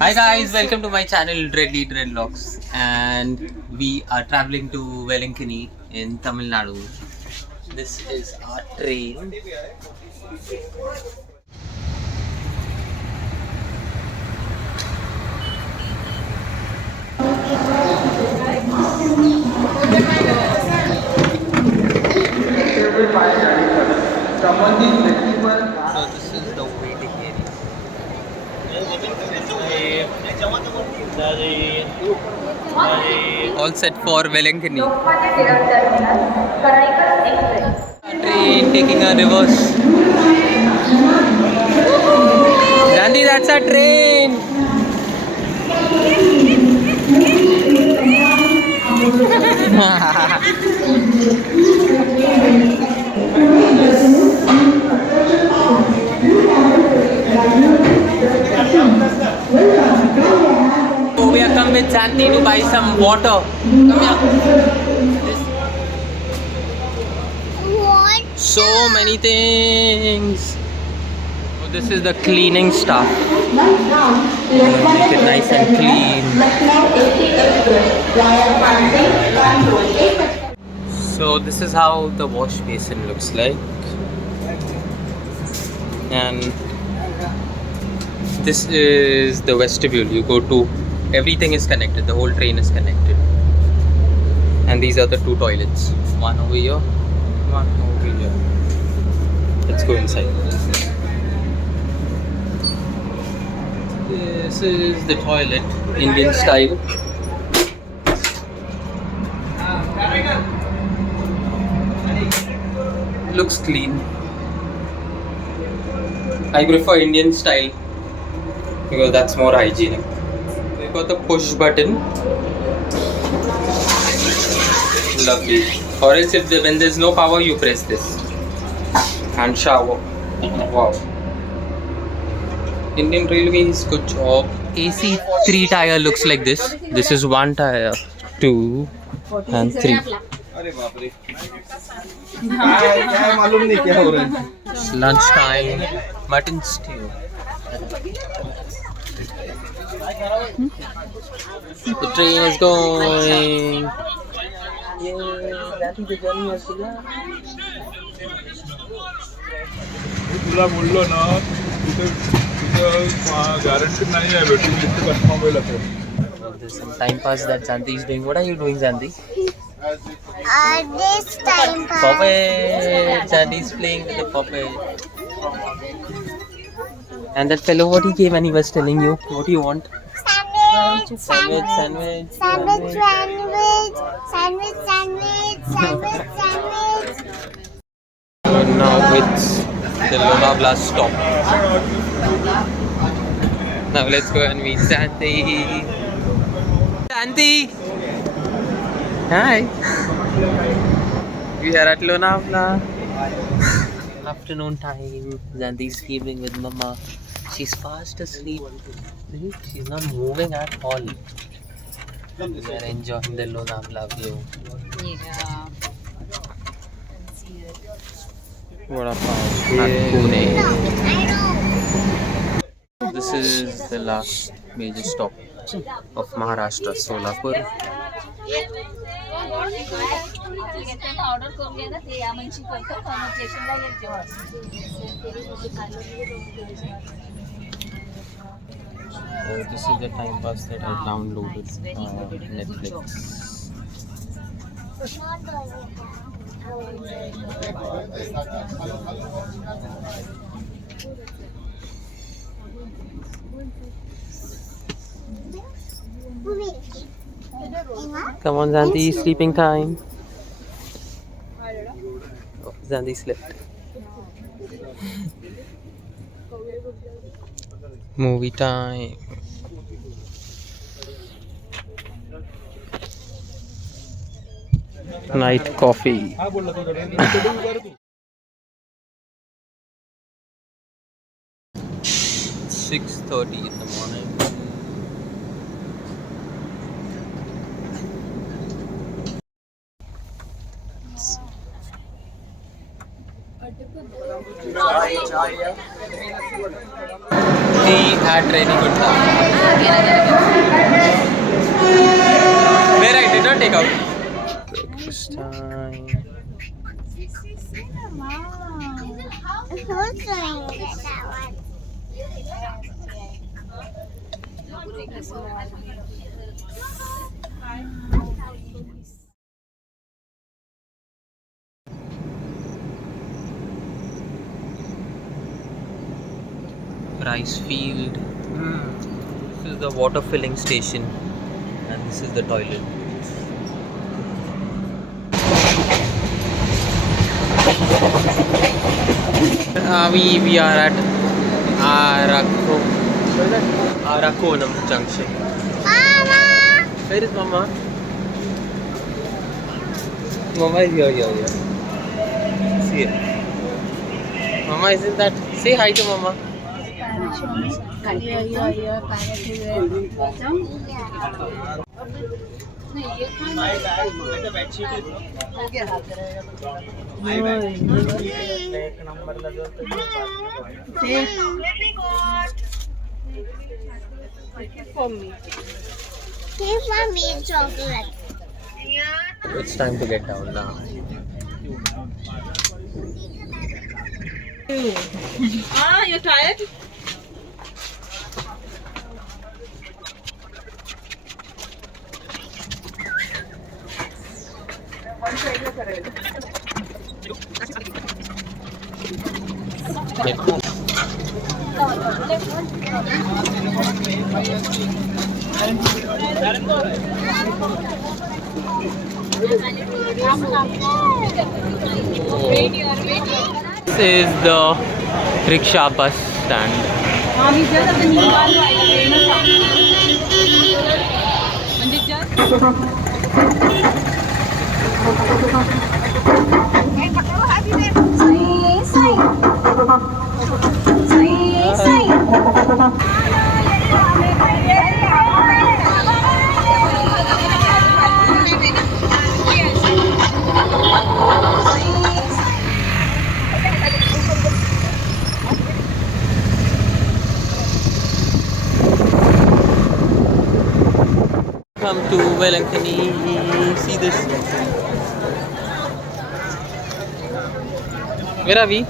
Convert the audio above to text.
Hi guys, welcome to my channel Dreadly Dreadlocks, and we are traveling to Velankini in Tamil Nadu. This is our train. So this is the waiting area. All set for Velankini. Train taking a reverse. Gandhi, that's our train. So we are come with Santi to buy some water. Come here. What? So many things. Oh, this is the cleaning stuff. Make it nice and clean. So this is how the wash basin looks like. And this is the vestibule. You go to, everything is connected, the whole train is connected. And these are the two toilets, one over here, one over here. Let's go inside. This is the toilet, Indian style. Looks clean. I prefer Indian style because that's more hygienic. We've got the push button. Lovely. Or else when there's no power, you press this. And shower. Wow. Indian Railways, good job. AC 3 tire looks like this. This is 1 tire, 2 and 3. It's lunchtime. Mutton stew. The train is going. Yay, that is the journey has begun. तुला बोललो ना तिथे guarantee नाही आहे भेटून तिथे confirm होईल आता. There's some time pass that Santi is doing. What are you doing, Santi? This time pass. Puppet. Santi is playing with the puppet. And that fellow, what he came and he was telling you, what do you want? Sandwich. Sandwich. Sandwich. Sandwich. Sandwich. Sandwich. Sandwich. And now it's the Lonavala stop. Now let's go and meet Santi. Santi! Hi! We are at Lonavala. Afternoon time. Santi is sleeping with Mama. She's fast asleep. She's not moving at all. We are enjoying the Lonavala view. Yeah. Vada Pav at Pune. This is the last major stop of Maharashtra, Solapur. This is the time pass that I downloaded Netflix. Come on, Zanti, sleeping time. Oh, Zanti slept. Movie time. Night coffee. 6:30 in the morning. at Renikunda. Where I did not take out. Breakfast time. Who's doing that one? Rice field. This is the water filling station, and this is the toilet. We are at Arakonam Junction. Mama! Where is Mama? Mama is here. See it. Mama isn't that? Say hi to Mama. Give mommy chocolate. It's time to get down now. You're tired? This is the rickshaw bus stand. Come to Wellington. See this. Where are we?